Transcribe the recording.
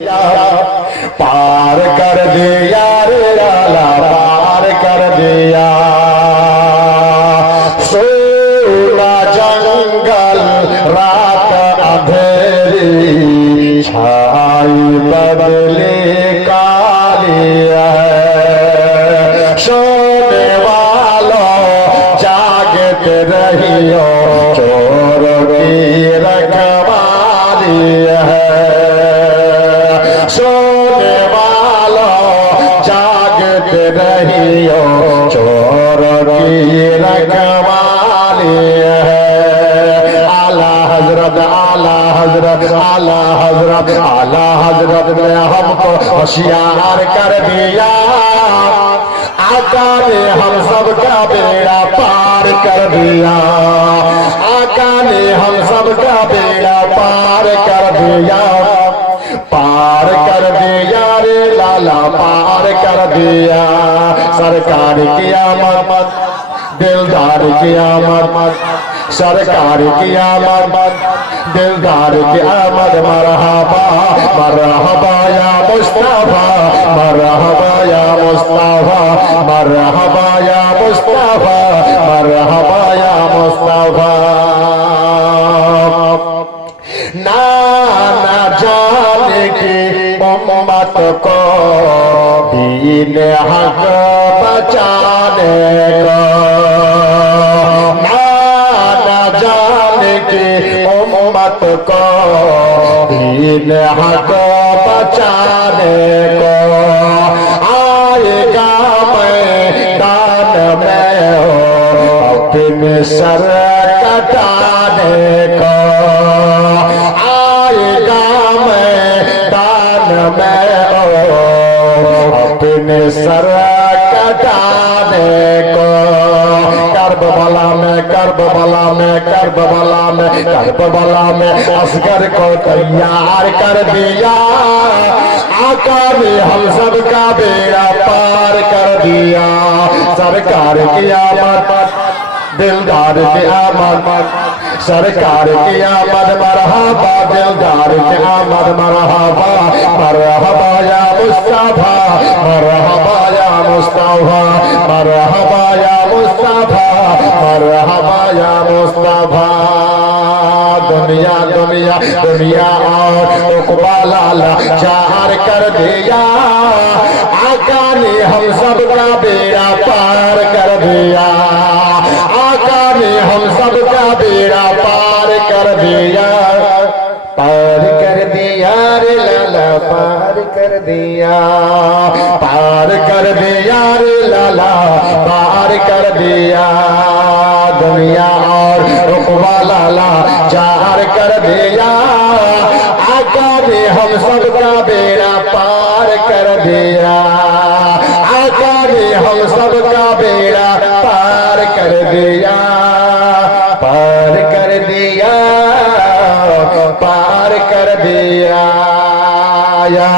पार कर दिया रे लाला पार कर दिया सोना जंगल रात अंधेरी छाई बदले काली है सोने हज़रत आला हज़रत ने हमको होशियार कर दिया। आका ने हम सबका बेड़ा पार कर दिया। आका ने हम सबका बेड़ा पार कर दिया। पार कर दिया रे लाला, पार कर दिया। सरकार की आमद, दिलदार की आमद। सरकार की आमद दिलदार की आमद मरहबा मरहबा या मुस्तफ़ा मरहबा या मुस्तफ़ा मरहबा या मुस्तफ़ा मरहबा या मुस्तफ़ा ना ना जाने की उम्मत को दीन हक बचाने को की उम्मत को दीन हक बचाने को। आएगा मैदान में हो। अपने सर कटाने को। आएगा मैदान में हो। अपने सर कटाने को। कर्बला में कर्बला में कर्बला में असगर को तैयार कर दिया। आका ने हम सबका बेड़ा पार कर दिया। सरकार की आमद दिलदार की आमद सरकार की आमद मरहबा, दिलदार की आमद मरहबा मरहबा या मुस्तफ़ा, मरहबा या मुस्तफ़ा, मरहबा या मुस्तफ़ा। मरहबा या मुस्तफ़ा दुनिया दुनिया दुनिया और उकबाला चार कर दिया आका ने हम सबका बेड़ा पार कर दिया आका ने हम सबका बेड़ा पार कर दिया पार कर दिया रे लाला पार कर दिया पार कर दिया रे लाला, पार कर दिया। दिया। आका ने हम सबका बेड़ा पार कर दिया आका ने हम सबका बेड़ा पार कर दिया पार कर दिया, पार कर दिया या